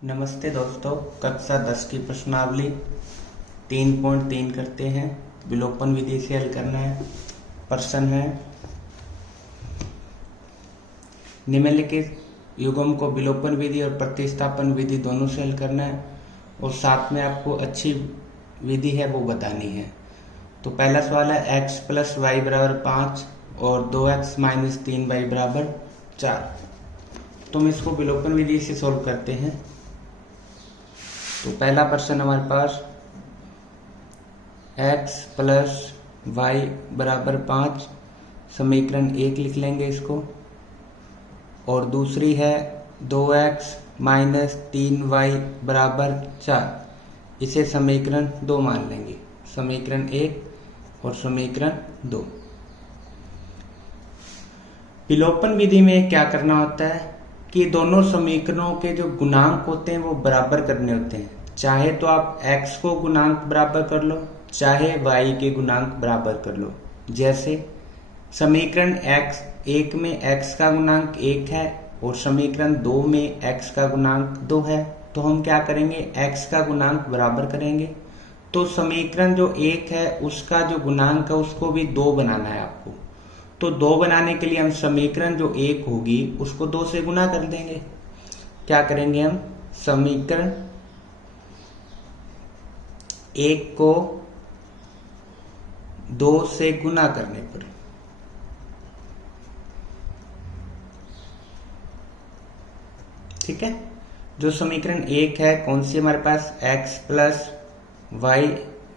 नमस्ते दोस्तों, कक्षा 10 की प्रश्नावली 3.3 करते हैं। विलोपन विधि से हल करना है। प्रश्न है, निम्नलिखित युग्म को विलोपन विधि और प्रतिस्थापन विधि दोनों से हल करना है और साथ में आपको अच्छी विधि है वो बतानी है। तो पहला सवाल है x + y = 5 और 2x - 3y = 4। तो हम इसको विलोपन विधि से सोल्व करते हैं। तो पहला प्रश्न हमारे पास x + y = 5, समीकरण 1 लिख लेंगे इसको। और दूसरी है 2x - 3y = 4, इसे समीकरण 2 मान लेंगे। समीकरण 1 और समीकरण 2। विलोपन विधि में क्या करना होता है कि दोनों समीकरणों के जो गुणांक होते हैं वो बराबर करने होते हैं। चाहे तो आप x को गुणांक बराबर कर लो, चाहे y के गुणांक बराबर कर लो। जैसे समीकरण x1 में x का गुणांक 1 है और समीकरण 2 में x का गुणांक 2 है, तो हम क्या करेंगे, x का गुणांक बराबर करेंगे। तो समीकरण जो 1 है उसका जो गुणांक है उसको भी 2 बनाना है आपको। तो 2 बनाने के लिए हम समीकरण जो 1 होगी उसको 2 से गुना कर देंगे। क्या करेंगे हम, समीकरण 1 को 2 से गुना करने पर ठीक है। जो समीकरण 1 है कौन सी हमारे पास, x + y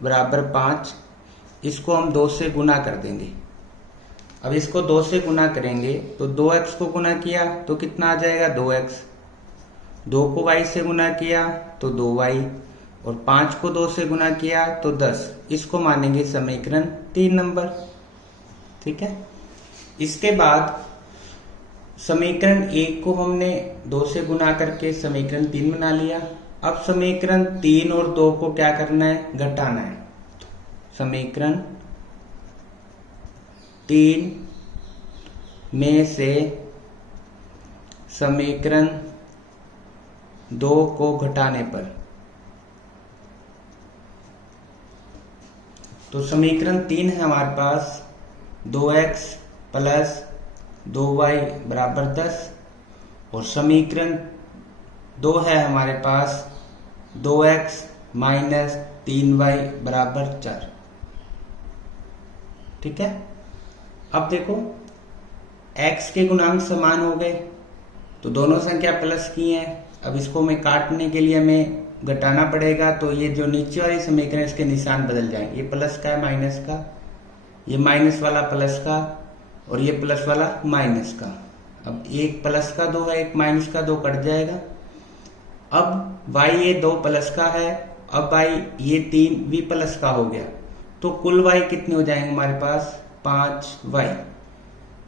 = 5, इसको हम 2 से गुना कर देंगे। अब इसको 2 से गुना करेंगे तो 2x को गुना किया तो कितना आ जाएगा, 2x। 2 को y से गुना किया तो 2y और 5 को 2 से गुना किया तो 10। इसको मानेंगे समीकरण 3 नंबर। ठीक है। इसके बाद समीकरण 1 को हमने 2 से गुना करके समीकरण 3 बना लिया। अब समीकरण 3 और 2 को क्या करना है, घटाना है। समीकरण 3 में से समीकरण 2 को घटाने पर, तो समीकरण 3 है हमारे पास 2x + 2y = 10 और समीकरण 2 है हमारे पास 2x - 3y = 4। ठीक है। अब देखो x के गुणांक समान हो गए तो दोनों संख्या प्लस की हैं। अब इसको मैं काटने के लिए हमें घटाना पड़ेगा, तो ये जो नीचे वाली समीकरण इसके निशान बदल जाएंगे। ये प्लस का है माइनस का, ये माइनस वाला प्लस का और ये प्लस वाला माइनस का। अब एक प्लस का 2 है, एक माइनस का 2 कट जाएगा। अब y ये 2 प्लस का है, अब y ये 3 भी प्लस का हो गया। तो कुल y कितने हो जाएंगे हमारे पास, 5y।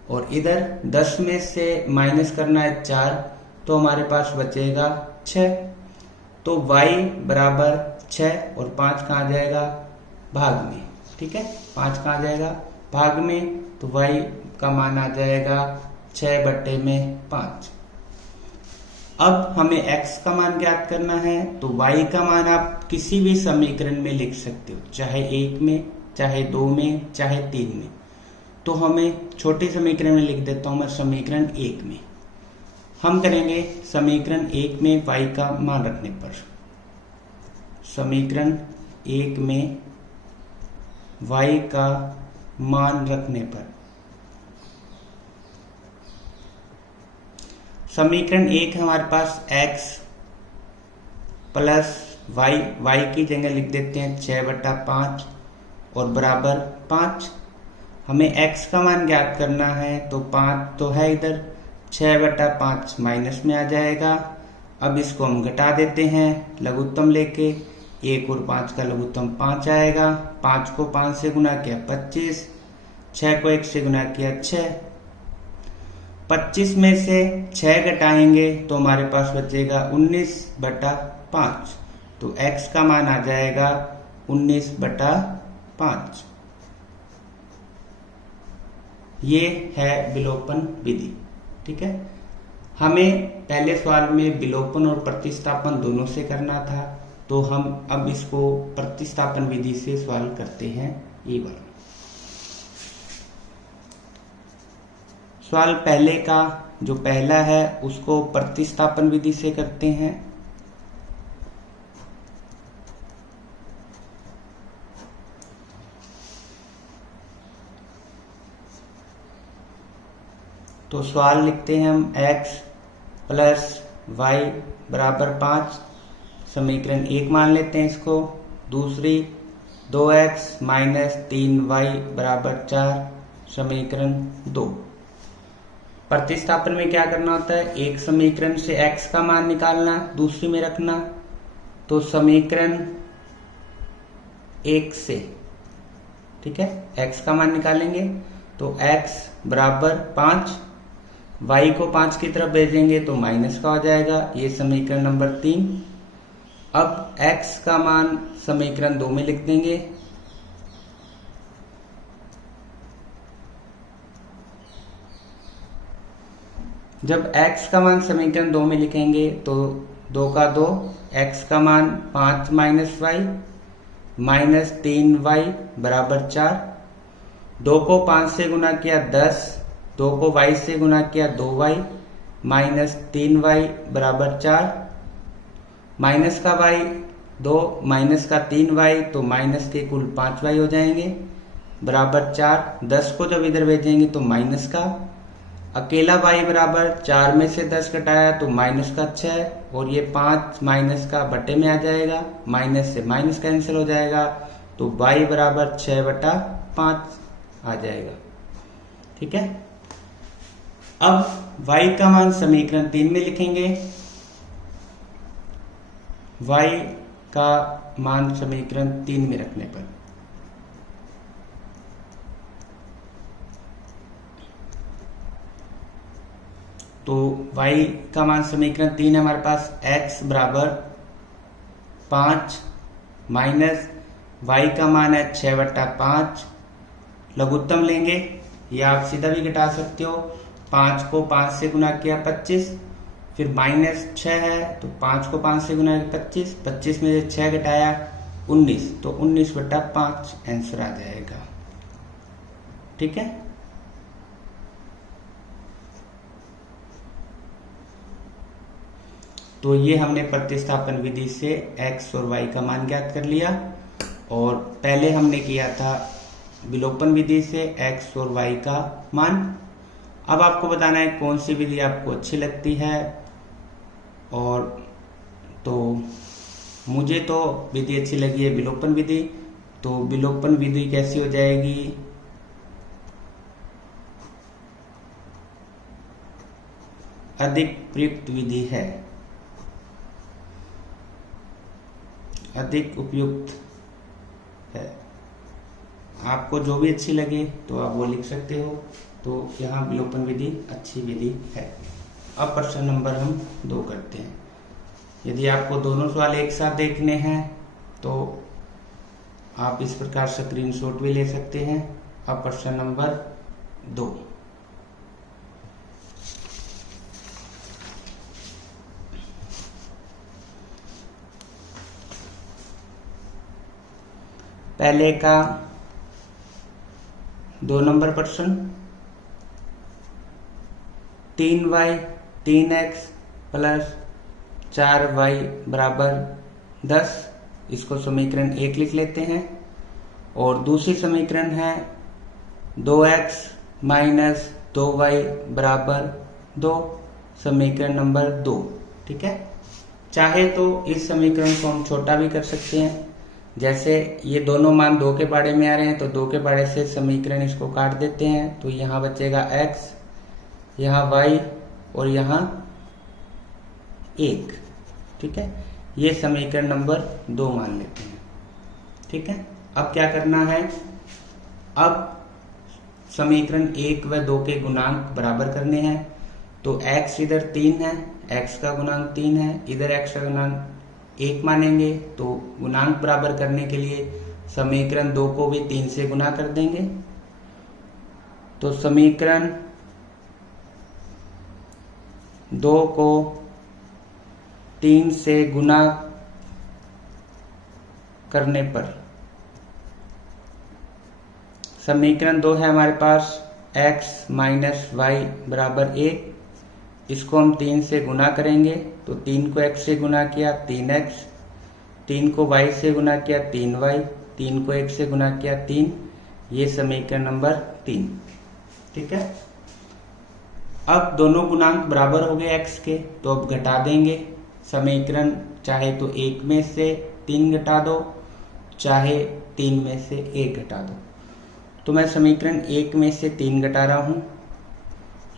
और इधर 10 में से माइनस करना है 4, तो हमारे पास बचेगा 6। तो y = 6 और 5 कहाँ जाएगा, भाग में। ठीक है, 5 कहाँ जाएगा, भाग में। तो y का मान आ जाएगा 6/5। अब हमें x का मान ज्ञात करना है, तो y का मान आप किसी भी समीकरण में लिख सकते हो, चाहे 1 में, चाहे 2 में, चाहे 3 में। तो हमें छोटे समीकरण में लिख देता हूं मैं, समीकरण 1 में हम करेंगे। समीकरण 1 में y का मान रखने पर, समीकरण 1 में y का मान रखने पर, समीकरण 1 हमारे पास x + y की जगह लिख देते हैं 6/5 और बराबर 5। हमें x का मान ज्ञात करना है, तो 5 तो है इधर, 6/5 माइनस में आ जाएगा। अब इसको हम घटा देते हैं लघुत्तम लेके, 1 और 5 का लघुत्तम 5 आएगा। 5 को 5 से गुना किया 25, 6 को 1 से गुना किया 6। 25 में से 6 घटाएंगे तो हमारे पास बचेगा 19/5। तो x का मान आ जाएगा 19/5। ये है विलोपन विधि। ठीक है। हमें पहले सवाल में विलोपन और प्रतिस्थापन दोनों से करना था, तो हम अब इसको प्रतिस्थापन विधि से सॉल्व करते हैं। ये वाला सवाल पहले का जो पहला है उसको प्रतिस्थापन विधि से करते हैं। तो सवाल लिखते हैं हम x प्लस वाई बराबर 5, समीकरण 1 मान लेते हैं इसको। दूसरी 2x माइनस 3y बराबर 4, समीकरण 2। प्रतिस्थापन में क्या करना होता है, एक समीकरण से x का मान निकालना, दूसरी में रखना। तो समीकरण 1 से, ठीक है, x का मान निकालेंगे तो x बराबर 5, y को 5 की तरफ भेजेंगे तो माइनस का हो जाएगा, ये समीकरण नंबर 3। अब x का मान समीकरण 2 में लिख देंगे। जब x का मान समीकरण 2 में लिखेंगे तो 2 का 2, x का मान 5 माइनस वाई माइनस 3y बराबर 4। 2 को 5 से गुना किया 10, 2 को y से गुना किया 2y माइनस 3y बराबर 4। माइनस का y 2 माइनस का 3y, तो माइनस के कुल 5y हो जाएंगे बराबर 4। 10 को जब इधर भेजेंगे तो माइनस का, अकेला y बराबर 4 में से 10 घटाया तो माइनस का 6, और ये 5 माइनस का बटे में आ जाएगा, माइनस से माइनस कैंसिल हो जाएगा, तो y बराबर 6/5 आ जाएगा। ठीक है, अब y का मान समीकरण 3 में लिखेंगे। y का मान समीकरण 3 में रखने पर तो y का मान समीकरण 3 है हमारे पास, x बराबर 5 माइनस y का मान है 6/5, लघुत्तम लेंगे या आप सीधा भी घटा सकते हो। 5 को 5 से गुना किया 25, फिर माइनस 6 है तो 5 को 5 से गुना किया 25, 25 में से 6 घटाया 19, तो 19/5 आंसर आ जाएगा। ठीक है, तो ये हमने प्रतिस्थापन विधि से x और y का मान ज्ञात कर लिया, और पहले हमने किया था विलोपन विधि से x और y का मान। अब आपको बताना है कौन सी विधि आपको अच्छी लगती है, और तो मुझे तो विधि अच्छी लगी है विलोपन विधि। तो विलोपन विधि कैसी हो जाएगी, अधिक प्रयुक्त विधि है, अधिक उपयुक्त है। आपको जो भी अच्छी लगे तो आप वो लिख सकते हो। तो यहाँ विलोपन विधि अच्छी विधि है। अब प्रश्न नंबर हम 2 करते हैं। यदि आपको दोनों सवाल एक साथ देखने हैं तो आप इस प्रकार स्क्रीनशॉट भी ले सकते हैं। अब प्रश्न नंबर 2, पहले का 2 नंबर प्रश्न, 3y 3x प्लस 4y बराबर 10, इसको समीकरण 1 लिख लेते हैं। और दूसरी समीकरण है 2x माइनस 2y बराबर 2, समीकरण नंबर 2। ठीक है, चाहे तो इस समीकरण को हम छोटा भी कर सकते हैं, जैसे ये दोनों मान 2 के बाड़े में आ रहे हैं तो 2 के बाड़े से समीकरण इसको काट देते हैं, तो यहाँ बचेगा x, यहाँ y और यहाँ 1। ठीक है, ये समीकरण नंबर 2 मान लेते हैं। ठीक है, अब क्या करना है, अब समीकरण 1 व 2 के गुणांक बराबर करने हैं। तो x इधर 3 है, x का गुणांक 3 है, इधर x का गुणांक 1 मानेंगे, तो गुणांक बराबर करने के लिए समीकरण 2 को भी 3 से गुना कर देंगे। तो समीकरण 2 को 3 से गुना करने पर समीकरण 2 है हमारे पास x माइनस वाई बराबर 1। इसको हम 3 से गुना करेंगे तो 3 को x से गुना किया 3x, 3 को y से गुना किया 3y, 3 को 1 से गुना किया 3। ये समीकरण नंबर 3। ठीक है। अब दोनों गुणांक बराबर हो गए x के, तो अब घटा देंगे समीकरण। चाहे तो 1 में से 3 घटा दो, चाहे 3 में से 1 घटा दो। तो मैं समीकरण 1 में से 3 घटा रहा हूं।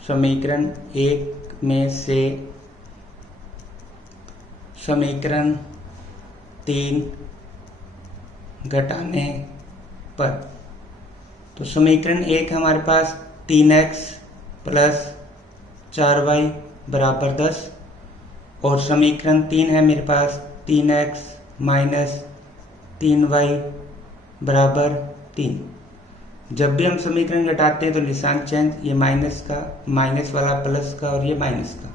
समीकरण 1 में से समीकरण 3 घटाने पर, तो समीकरण 1 हमारे पास 3x प्लस 4y बराबर 10, और समीकरण 3 है मेरे पास 3x माइनस 3y बराबर 3। जब भी हम समीकरण घटाते हैं तो निशान चेंज, ये माइनस का, माइनस वाला प्लस का, और ये माइनस का,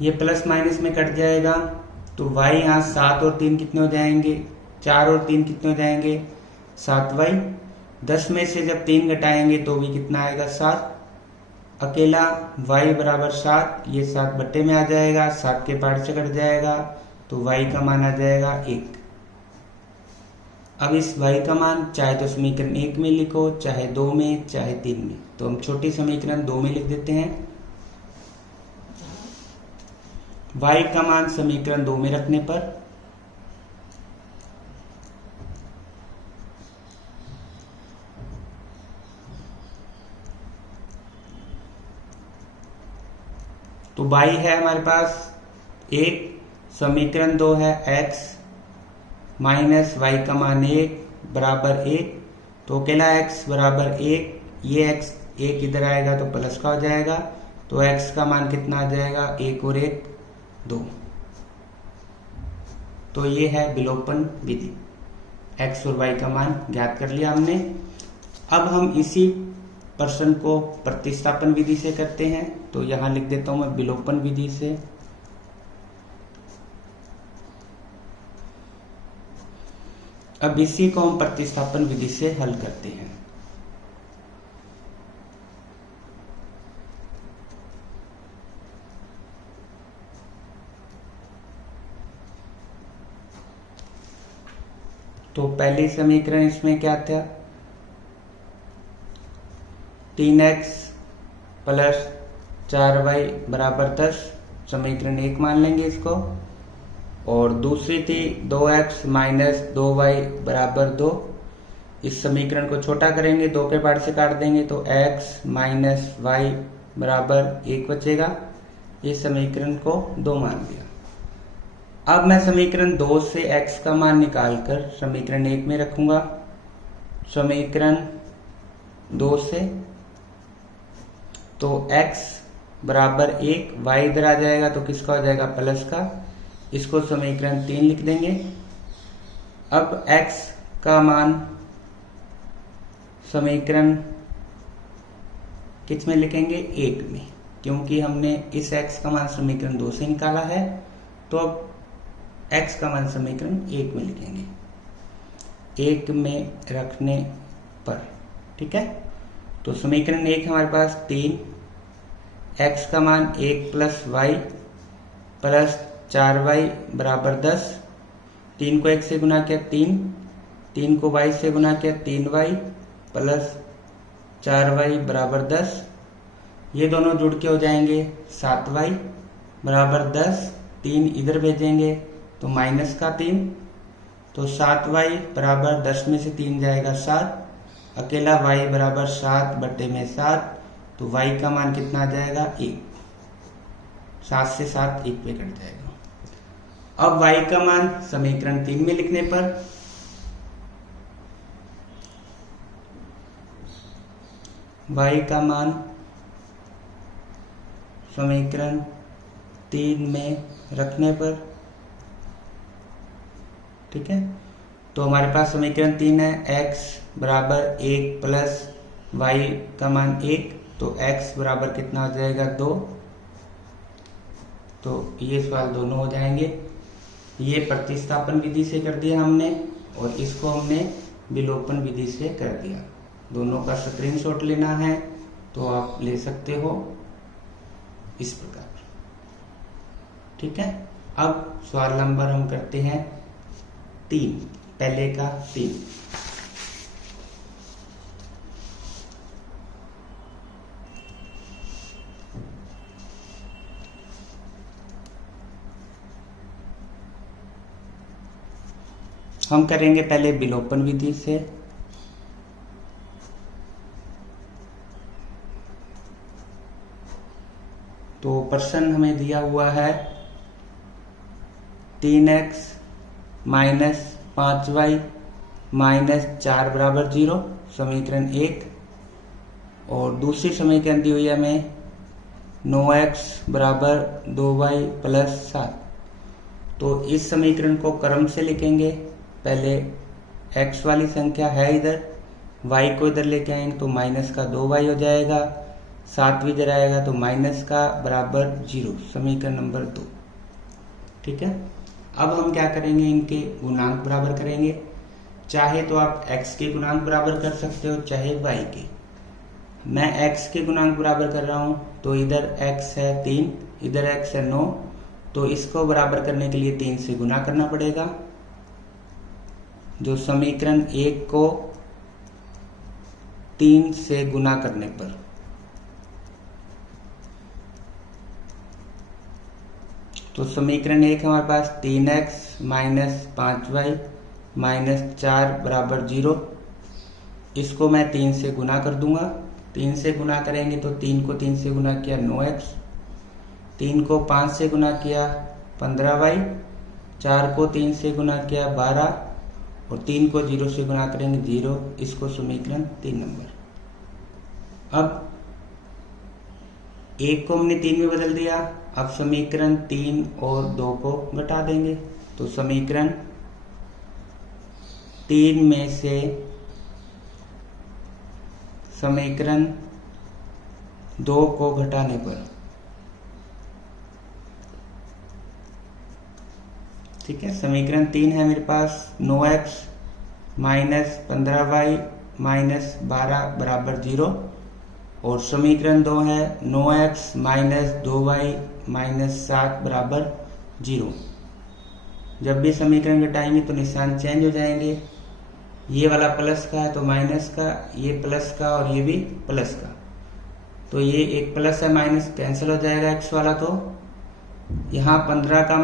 ये प्लस माइनस में कट जाएगा। तो y यहाँ 7 और 3 कितने हो जाएंगे, 4 और 3 कितने हो जाएंगे, 7y। 10 में से जब 3 घटाएंगे तो भी कितना आएगा, 7। अकेला y बराबर 7, ये 7 बट्टे में आ जाएगा, 7 के पार्ट से कट जाएगा, तो y का मान आ जाएगा 1। अब इस y का मान चाहे तो समीकरण 1 में लिखो, चाहे 2 में, चाहे 3 में। तो हम छोटी समीकरण 2 में लिख देते हैं। y का मान समीकरण 2 में रखने पर तो y है हमारे पास 1, समीकरण 2 है x माइनस वाई का मान 1 बराबर 1। तो अकेला x बराबर 1, ये x 1 इधर आएगा तो प्लस का हो जाएगा, तो x का मान कितना आ जाएगा, 1 और 1 2। तो ये है विलोपन विधि। x और y का मान ज्ञात कर लिया हमने। अब हम इसी प्रश्न को प्रतिस्थापन विधि से करते हैं, तो यहां लिख देता हूं मैं विलोपन विधि से। अब इसी को हम प्रतिस्थापन विधि से हल करते हैं। तो पहली समीकरण इसमें क्या था, 3x प्लस 4y बराबर 10, समीकरण 1 मान लेंगे इसको। और दूसरी थी 2x माइनस 2y बराबर 2। इस समीकरण को छोटा करेंगे, 2 के पार्ट से काट देंगे तो x माइनस वाई बराबर 1 बचेगा। इस समीकरण को 2 मान लिया। अब मैं समीकरण 2 से x का मान निकालकर समीकरण 1 में रखूंगा। समीकरण 2 से तो x बराबर 1, y इधर आ जाएगा तो किसका हो जाएगा, प्लस का। इसको समीकरण 3 लिख देंगे। अब x का मान समीकरण किस में लिखेंगे, 1 में, क्योंकि हमने इस x का मान समीकरण 2 से निकाला है। तो अब x का मान समीकरण 1 में लिखेंगे, 1 में रखने पर। ठीक है। तो समीकरण 1 हमारे पास 3, x का मान 1 प्लस वाई प्लस 4y बराबर 10। 3 को 1 से गुना किया 3, 3 को y से गुना किया 3y प्लस 4y बराबर 10। ये दोनों जुड़ के हो जाएंगे 7y बराबर 10। 3 इधर भेजेंगे तो माइनस का 3, तो 7y बराबर 10 में से 3 जाएगा 7। अकेला y बराबर 7 बट्टे में 7, तो y का मान कितना आ जाएगा, 1। 7 से 7 1 पे कट जाएगा। अब y का मान समीकरण 3 में लिखने पर y का मान समीकरण 3 में रखने पर, ठीक है। तो हमारे पास समीकरण 3 है, x बराबर 1 प्लस y का मान 1, तो x बराबर कितना हो जाएगा, 2। तो ये सवाल दोनों हो जाएंगे। ये प्रतिस्थापन विधि से कर दिया हमने और इसको हमने विलोपन विधि से कर दिया। दोनों का स्क्रीनशॉट लेना है तो आप ले सकते हो इस प्रकार। ठीक है, अब सवाल नंबर हम करते हैं 3, पहले का 3। हम करेंगे पहले विलोपन विधि से। तो प्रश्न हमें दिया हुआ है 3x माइनस 5y माइनस 4 बराबर 0, समीकरण 1। और दूसरी समीकरण दी हुई है हमें 9x बराबर 2y प्लस 7। तो इस समीकरण को क्रम से लिखेंगे। पहले x वाली संख्या है इधर, y को इधर लेके आएंगे तो माइनस का 2y हो जाएगा, 7 भी इधर आएगा तो माइनस का बराबर 0, समीकरण नंबर 2। ठीक है, अब हम क्या करेंगे, इनके गुणांक बराबर करेंगे। चाहे तो आप x के गुणांक बराबर कर सकते हो, चाहे y के। मैं x के गुणांक बराबर कर रहा हूं, तो इधर x है 3, इधर x है 9, तो इसको बराबर करने के लिए 3 से गुना करना पड़ेगा। जो समीकरण 1 को 3 से गुना करने पर तो समीकरण 1 हमारे पास 3x माइनस 5y माइनस 4 बराबर 0। इसको मैं 3 से गुना कर दूंगा। 3 से गुना करेंगे तो 3 को 3 से गुना किया 9x, 3 को 5 से गुना किया 15y, 4 को 3 से गुना किया 12 और 3 को 0 से गुना करेंगे 0। इसको समीकरण 3 नंबर। अब 1 को हमने 3 में बदल दिया। अब समीकरण 3 और 2 को घटा देंगे तो समीकरण 3 में से समीकरण 2 को घटाने पर, ठीक है, समीकरण 3 है मेरे पास 9x माइनस 15y माइनस 12 बराबर 0 और समीकरण 2 है 9x माइनस 2y माइनस 7 बराबर 0। जब भी समीकरण घटाएंगे तो निशान चेंज हो जाएंगे। ये वाला प्लस का है तो माइनस का, ये प्लस का और ये भी प्लस का, तो ये एक प्लस है माइनस कैंसिल हो जाएगा x वाला। तो यहाँ 15 का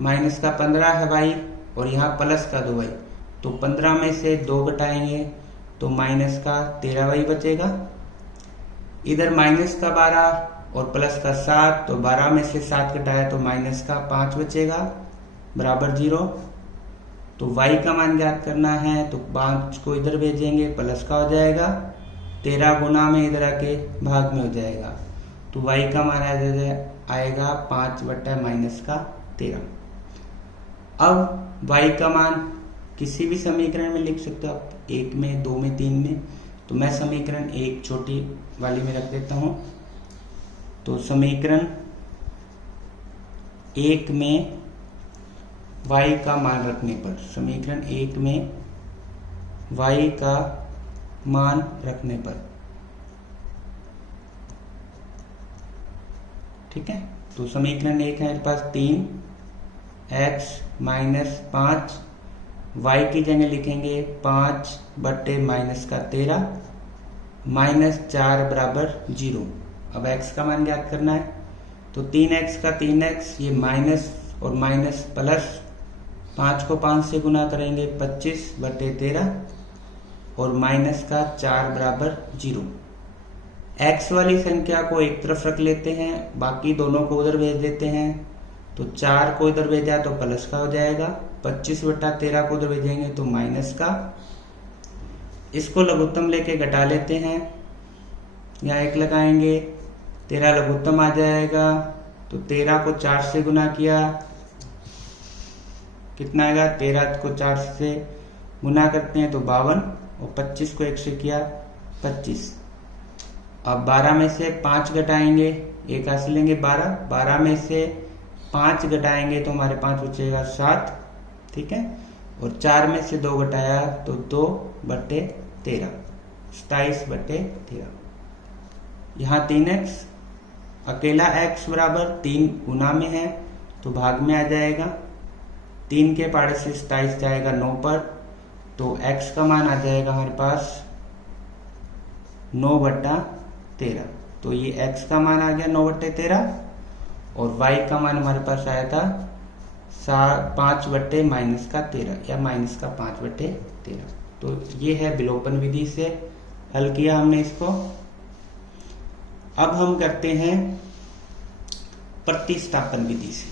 माइनस का 15 है y और यहाँ प्लस का 2y, तो 15 में से 2 घटाएंगे तो माइनस का 13y बचेगा। इधर माइनस का 12 और प्लस का 7, तो 12 में से 7 घटाया तो माइनस का 5 बचेगा बराबर 0। तो y का मान ज्ञात करना है तो 5 को इधर भेजेंगे, प्लस का हो जाएगा, 13 गुना में इधर आके भाग में हो जाएगा, तो y का मान आएगा 5 बटा माइनस का 13। अब y का मान किसी भी समीकरण में लिख सकते हो आप, 1 में, 2 में, 3 में। तो मैं समीकरण 1 छोटी वाली में रख देता हूं। तो समीकरण 1 में y का मान रखने पर, समीकरण 1 में y का मान रखने पर, ठीक है, तो समीकरण 1 है मेरे पास 3x माइनस 5, y की जगह लिखेंगे 5 बटे माइनस का 13 माइनस 4 बराबर 0। अब x का मान ज्ञात करना है तो 3x का 3x, ये माइनस और माइनस प्लस, 5 को 5 से गुना करेंगे 25 बटे 13 और माइनस का 4 बराबर 0। x वाली संख्या को एक तरफ रख लेते हैं, बाकी दोनों को उधर भेज देते हैं। तो 4 को इधर भेजा तो प्लस का हो जाएगा, 25 बटा 13 को उधर भेजेंगे तो माइनस का। इसको लघुत्तम लेके घटा लेते हैं, यहाँ 1 लगाएंगे, 13 लघुत्तम आ जाएगा। तो 13 को 4 से गुना किया, कितना आएगा, 13 को 4 से गुना करते हैं तो 52 और 25 को 1 से किया 25। अब 12 में से 5 घटाएंगे, एक हासिल लेंगे 12, 12 में से 5 घटाएंगे तो हमारे 5 बचेगा 7, ठीक है। और 4 में से 2 घटाया तो 2/13, 27/13। यहाँ 3x, अकेला x बराबर 3 गुना में है तो भाग में आ जाएगा। 3 के पाड़े से 27 जाएगा 9 पर, तो x का मान आ जाएगा हमारे पास 9/13। तो ये x का मान आ गया 9/13 और y का मान हमारे पास आया था 5/-13 या -5/13। तो ये है विलोपन विधि से हल किया हमने इसको। अब हम करते हैं प्रतिस्थापन विधि से।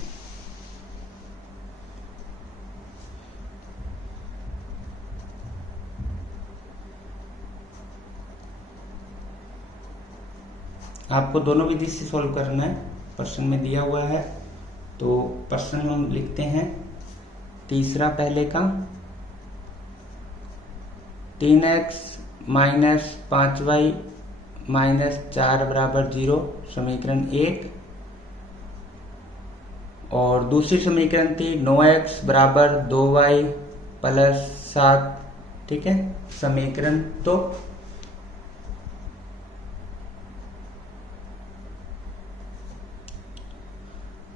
आपको दोनों विधि से सॉल्व करना है, प्रश्न में दिया हुआ है। तो प्रश्न हम लिखते हैं तीसरा पहले का, 3x माइनस 5y माइनस 4 बराबर 0, समीकरण 1। और दूसरी समीकरण थी 9x बराबर 2y प्लस 7, ठीक है, समीकरण 2।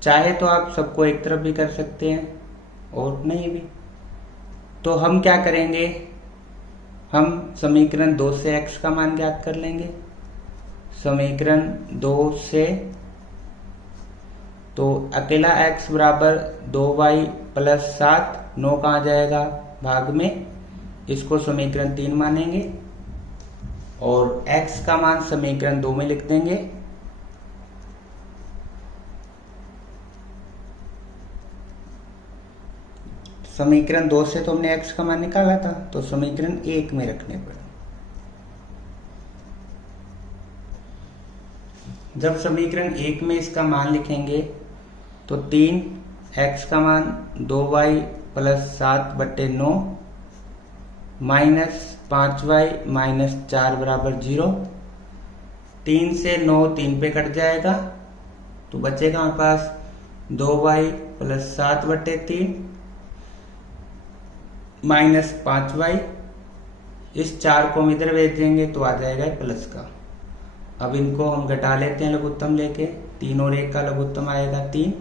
चाहे तो आप सबको एक तरफ भी कर सकते हैं और नहीं भी। तो हम क्या करेंगे, हम समीकरण 2 से x का मान ज्ञात कर लेंगे। समीकरण 2 से तो अकेला x बराबर 2y प्लस 7, 9 कहाँ जाएगा भाग में, इसको समीकरण 3 मानेंगे और x का मान समीकरण 2 में लिख देंगे। समीकरण 2 से तो हमने x का मान निकाला था, तो समीकरण 1 में रखने पर जब समीकरण 1 में इसका मान लिखेंगे तो 3x का मान 2y plus 7/9 minus 5y minus 4 बराबर 0। 3 से 9 3 पे कट जाएगा तो बचेगा हमारे पास 2y प्लस 7/3 माइनस 5y। इस 4 को हम इधर भेज देंगे तो आ जाएगा प्लस का। अब इनको हम घटा लेते हैं लघुत्तम लेके, 3 और 1 का लघुत्तम आएगा 3।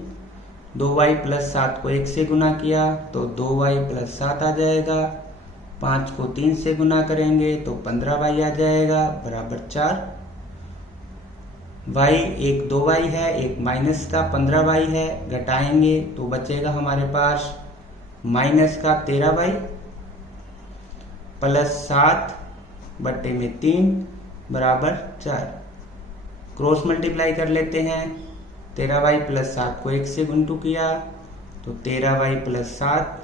2y प्लस 7 को 1 से गुना किया तो 2y प्लस 7 आ जाएगा। 5 को 3 से गुना करेंगे तो 15y आ जाएगा बराबर 4। y एक 2y है, एक माइनस का 15y है, घटाएंगे तो बचेगा हमारे पास माइनस का 13y प्लस 7/3 बराबर 4। क्रॉस मल्टीप्लाई कर लेते हैं, 13y प्लस 7 को 1 से गुणा किया तो 13y प्लस 7,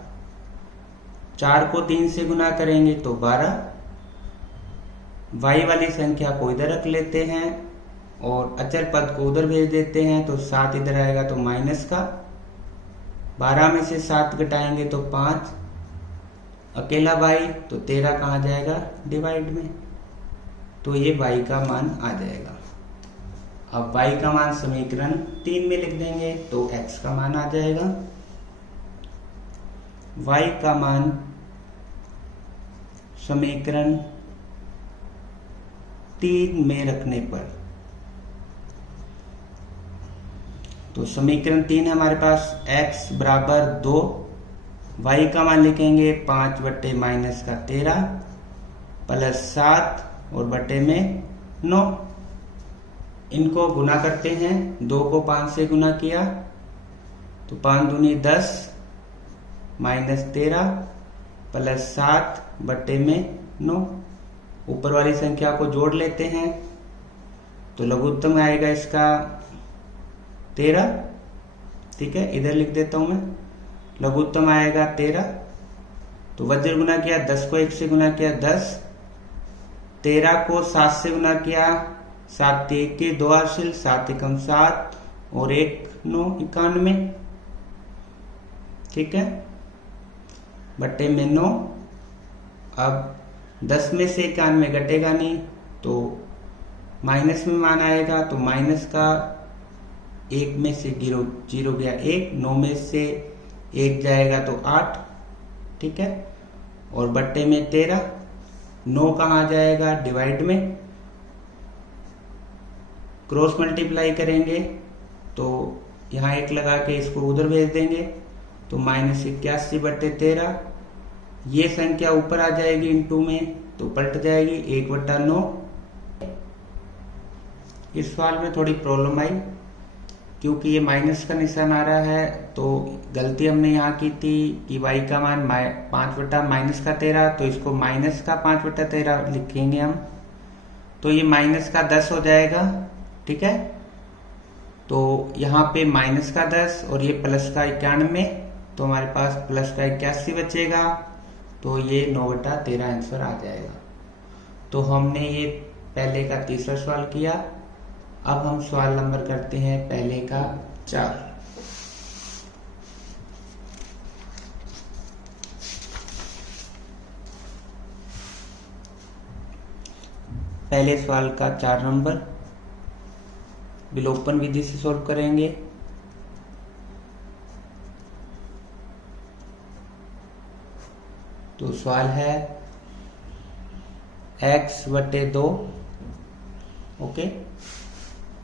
4 को 3 से गुना करेंगे तो 12। y वाली संख्या को इधर रख लेते हैं और अचर पद को उधर भेज देते हैं तो 7 इधर आएगा तो माइनस का। 12 में से 7 घटाएंगे तो 5, अकेला y तो 13 कहाँ जाएगा डिवाइड में, तो ये y का मान आ जाएगा। अब y का मान समीकरण 3 में लिख देंगे तो x का मान आ जाएगा। y का मान समीकरण 3 में रखने पर तो समीकरण 3 है हमारे पास x बराबर 2, y का मान लिखेंगे 5/-13 प्लस 7 और बटे में 9। इनको गुना करते हैं, 2 को 5 से गुना किया तो 5 दूनी 10 माइनस 13 प्लस 7/9। ऊपर वाली संख्या को जोड़ लेते हैं तो लघुत्तम आएगा इसका 13, ठीक है, इधर लिख देता हूं मैं, लघुत्तम आएगा 13। तो वज्र गुना किया, 10 को 1 से गुना किया 10, 13 को 7 से गुना किया, 7 1 के 2 हासिल, 7 एकम 7 और 1 9 91, ठीक है, बटे में 9। अब 10 में से 91 घटेगा नहीं तो माइनस में मान आएगा तो माइनस का 1 में से 0 गया 1, 9 में से 1 जाएगा तो 8, ठीक है। और बट्टे में 13, 9 कहाँ जाएगा डिवाइड में, क्रॉस मल्टीप्लाई करेंगे तो यहाँ 1 लगा के इसको उधर भेज देंगे तो -81/13। ये संख्या ऊपर आ जाएगी इनटू में तो पलट जाएगी 1/9। इस सवाल में थोड़ी प्रॉब्लम आई क्योंकि ये माइनस का निशान आ रहा है, तो गलती हमने यहाँ की थी कि y का मान 5/-13, तो इसको माइनस का 5/13 लिखेंगे हम, तो ये माइनस का 10 हो जाएगा, ठीक है। तो यहाँ पे माइनस का 10 और ये प्लस का 91, तो हमारे पास प्लस का 81 बचेगा, तो ये 9/13 आंसर आ जाएगा। तो हमने ये पहले का तीसरा सवाल किया। अब हम सवाल नंबर करते हैं पहले का 4। पहले सवाल का 4 नंबर विलोपन विधि से सॉल्व करेंगे। तो सवाल है x/2 ओके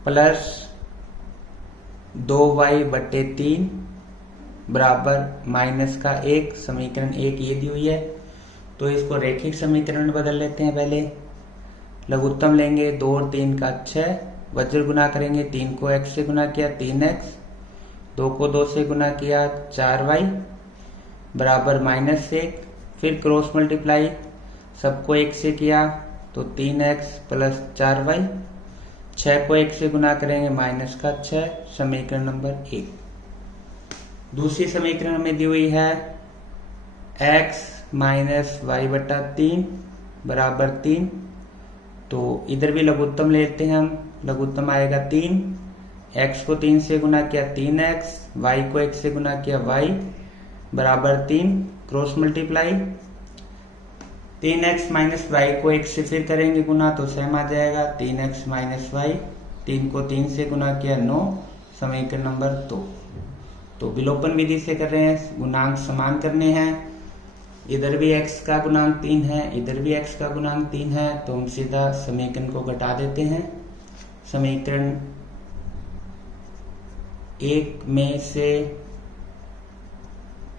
प्लस 2y/3 बराबर माइनस का 1, समीकरण 1 ये दी हुई है। तो इसको रैखिक समीकरण में बदल लेते हैं। पहले लघुत्तम लेंगे 2 और 3 का 6, वज्र गुना करेंगे 3 को x से गुना किया 3x, 2 को 2 से गुना किया 4y बराबर -1, फिर क्रॉस मल्टीप्लाई सबको 1 से किया तो 3x प्लस 4y, 6 को 1 से गुना करेंगे माइनस का 6, समीकरण नंबर 1। दूसरी समीकरण में दी हुई है x माइनस y/3 बराबर 3, तो इधर भी लघुत्तम लेते हैं हम। लघुत्तम आएगा 3, x को 3 से गुना किया 3x, y को 1 से गुना किया y बराबर 3, cross multiply 3x minus Y को 1 से फिर करेंगे गुना तो सेम आ जाएगा 3x माइनस वाई, 3 को 3 से गुना किया 9, समीकरण नंबर 2। तो विलोपन विधि से कर रहे हैं, गुणांक समान करने हैं। इधर भी x का गुणांक 3 है, इधर भी x का गुणांक 3 है, तो हम सीधा समीकरण को घटा देते हैं। समीकरण 1 में से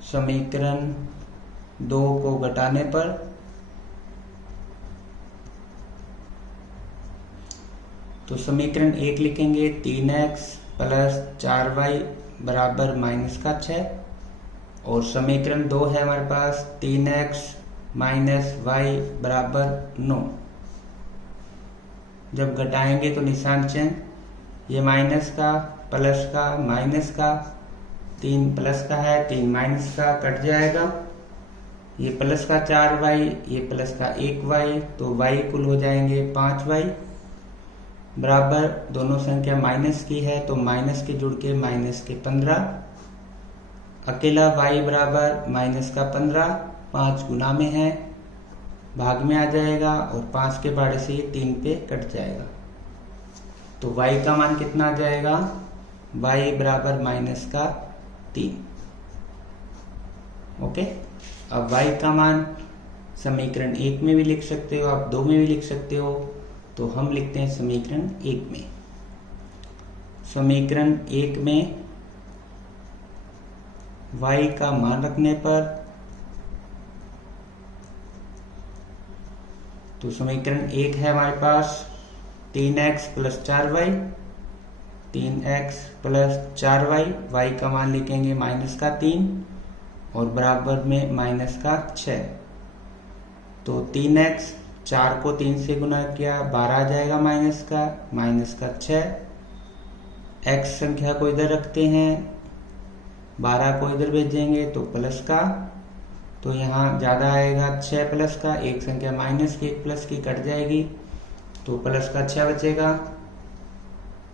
समीकरण 2 को घटाने पर तो समीकरण 1 लिखेंगे 3x प्लस 4y बराबर माइनस का 6, और समीकरण 2 है हमारे पास 3x माइनस वाई बराबर 9। जब घटाएंगे तो निशान चेंज, ये माइनस का प्लस का माइनस का, 3 प्लस का है 3 माइनस का कट जाएगा, ये प्लस का 4y ये प्लस का 1y, तो y कुल हो जाएंगे 5y बराबर, दोनों संख्या माइनस की है तो माइनस के जुड़ के माइनस के 15, अकेला y बराबर माइनस का 15, 5 गुना में है भाग में आ जाएगा और 5 के बाड़े से ये 3 पे कट जाएगा, तो y का मान कितना आ जाएगा, y बराबर माइनस का 3। ओके, अब y का मान समीकरण 1 में भी लिख सकते हो, आप 2 में भी लिख सकते हो, तो हम लिखते हैं समीकरण 1 में। समीकरण 1 में y का मान रखने पर तो समीकरण 1 है हमारे पास 3x plus 4y, 3x plus 4y, y का मान लिखेंगे माइनस का 3 और बराबर में माइनस का 6, तो 3x 4 को 3 से गुना किया 12 आ जाएगा माइनस का 6, x संख्या को इधर रखते हैं, 12 को इधर भेजेंगे तो प्लस का, तो यहाँ ज़्यादा आएगा 6 प्लस का, एक संख्या माइनस की 1 प्लस की कट जाएगी तो प्लस का 6 बचेगा,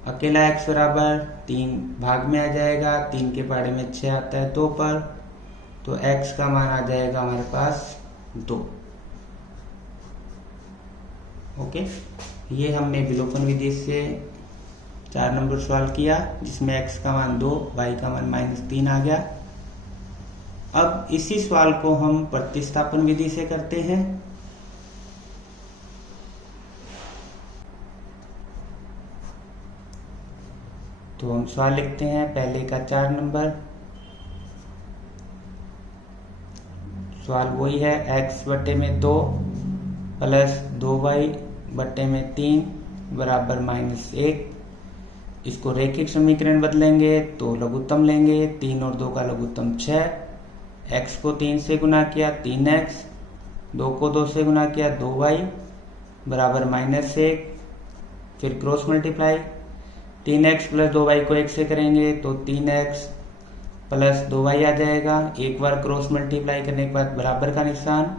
अकेला x बराबर 3 भाग में आ जाएगा, 3 के पहाड़े में 6 आता है 2 पर, तो x का मान आ जाएगा हमारे पास 2। ओके, ये हमने विलोपन विधि से 4 नंबर सवाल किया जिसमें x का मान 2, y का मान -3 आ गया। अब इसी सवाल को हम प्रतिस्थापन विधि से करते हैं। तो हम सवाल लिखते हैं, पहले का 4 नंबर सवाल वही है, x बटे में 2 प्लस 2y बटे में 3 बराबर -1। इसको रैखिक समीकरण बदलेंगे तो लघुत्तम लेंगे, 3 और 2 का लघुत्तम 6, x को 3 से गुना किया 3x, 2 को 2 से गुना किया 2y बराबर -1। फिर cross multiply, 3x plus 2y को 1 से करेंगे तो 3x प्लस 2y आ जाएगा। एक बार क्रॉस मल्टीप्लाई करने के बाद बराबर का निशान,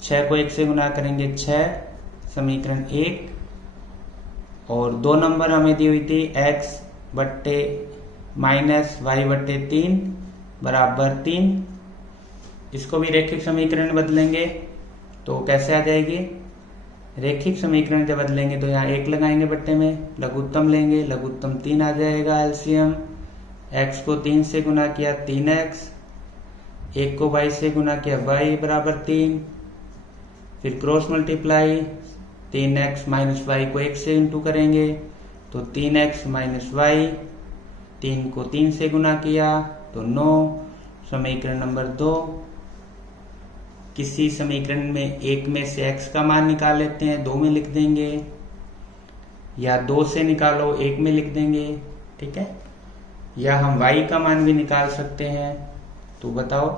6 को 1 से गुना करेंगे 6, समीकरण 1। और 2 नंबर हमें दी हुई थी x बट्टे माइनस y बट्टे 3 बराबर 3। इसको भी रैखिक समीकरण में बदलेंगे तो कैसे आ जाएगी? रैखिक समीकरण जब बदलेंगे तो यहाँ 1 लगाएंगे बट्टे में, लघुत्तम लेंगे, लघुत्तम 3 आ जाएगा। एलसीएम, x को 3 से गुना किया 3x, 1 को y से गुना किया y बराबर 3। फिर cross multiply, 3x minus y को 1 से इंटू करेंगे तो 3x माइनस y, 3 को 3 से गुना किया तो 9। समीकरण नंबर 2। किसी समीकरण में एक में से x का मान निकाल लेते हैं, 2 में लिख देंगे, या 2 से निकालो 1 में लिख देंगे, ठीक है। या हम y का मान भी निकाल सकते हैं, तो बताओ।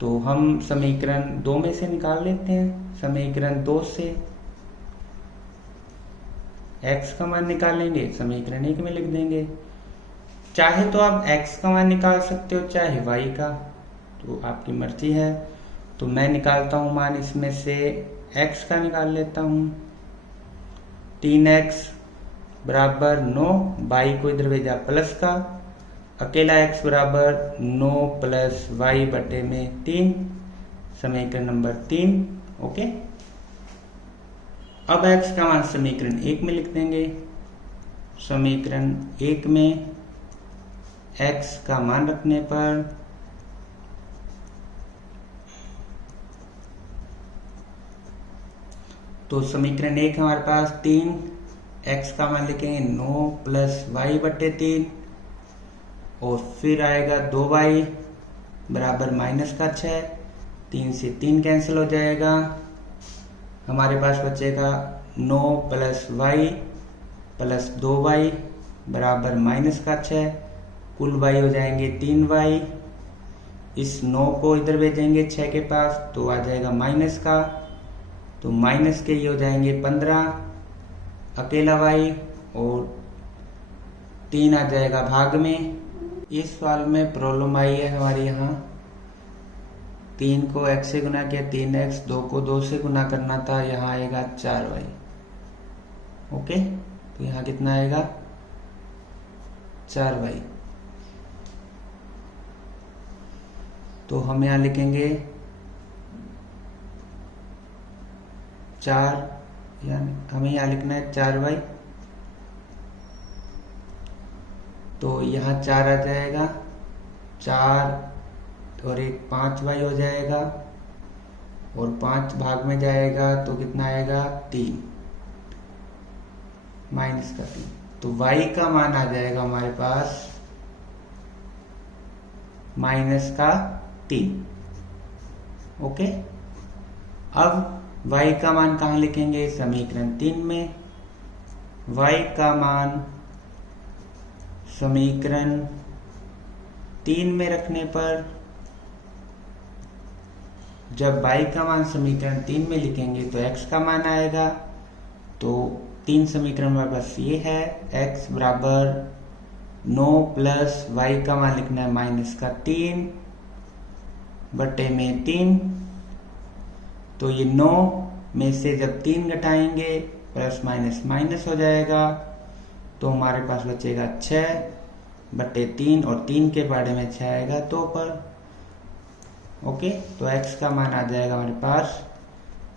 तो हम समीकरण 2 में से निकाल लेते हैं। समीकरण 2 से x का मान निकालेंगे, समीकरण 1 में लिख देंगे। चाहे तो आप x का मान निकाल सकते हो, चाहे y का, तो आपकी मर्जी है। तो मैं निकालता हूं मान, इसमें से x का निकाल लेता हूं। 3x बराबर 9, y को इधर भेजा प्लस का, अकेला x बराबर 9 प्लस y बटे में 3, समीकरण नंबर 3। ओके, अब x का मान समीकरण 1 में लिख देंगे। समीकरण 1 में x का मान रखने पर तो समीकरण 1 हमारे पास 3, x का मान लिखेंगे 9 प्लस y बटे 3, और फिर आएगा 2y बराबर माइनस का 6, 3 से 3 कैंसिल हो जाएगा। हमारे पास बचेगा 9 प्लस y प्लस 2y बराबर माइनस का 6, कुल y हो जाएंगे 3y। इस 9 को इधर भेजेंगे 6 के पास तो आ जाएगा माइनस का, तो माइनस के ये हो जाएंगे 15, अकेला y, और 3 आ जाएगा भाग में। इस सवाल में प्रॉब्लम आई है हमारे यहाँ, 3 को x से गुना किया 3x, 2 को 2 से गुना करना था, यहाँ आएगा 4y। ओके, तो यहाँ कितना आएगा? 4y। तो हम यहाँ लिखेंगे 4, यानी हमें यहाँ लिखना है 4y, तो यहाँ 4 आ जाएगा, 4 और 1 5y हो जाएगा, और 5 भाग में जाएगा तो कितना आएगा? 3, माइनस का 3। तो y का मान आ जाएगा हमारे पास माइनस का 3। ओके, अब y का मान कहाँ लिखेंगे? समीकरण 3 में। y का मान समीकरण 3 में रखने पर, जब y का मान समीकरण 3 में लिखेंगे तो x का मान आएगा। तो 3 समीकरण हमारे पास ये है, x बराबर 9 प्लस y का मान लिखना है माइनस का 3 बटे में 3। तो ये 9 में से जब 3 घटाएंगे प्लस माइनस माइनस हो जाएगा, तो हमारे पास बचेगा 6 बटे 3, और 3 के बारे में 6 आएगा 2 पर। ओके, तो x का मान आ जाएगा हमारे पास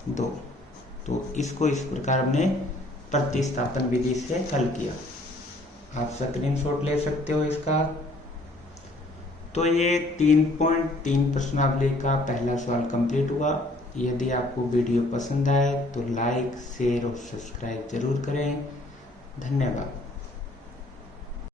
2। तो इसको इस प्रकार हमने प्रतिस्थापन विधि से हल किया। आप स्क्रीनशॉट ले सकते हो इसका। तो ये 3.3 प्रश्नावली का पहला सवाल कंप्लीट हुआ। यदि आपको वीडियो पसंद आए तो लाइक, शेयर और सब्सक्राइब जरूर करें। धन्यवाद।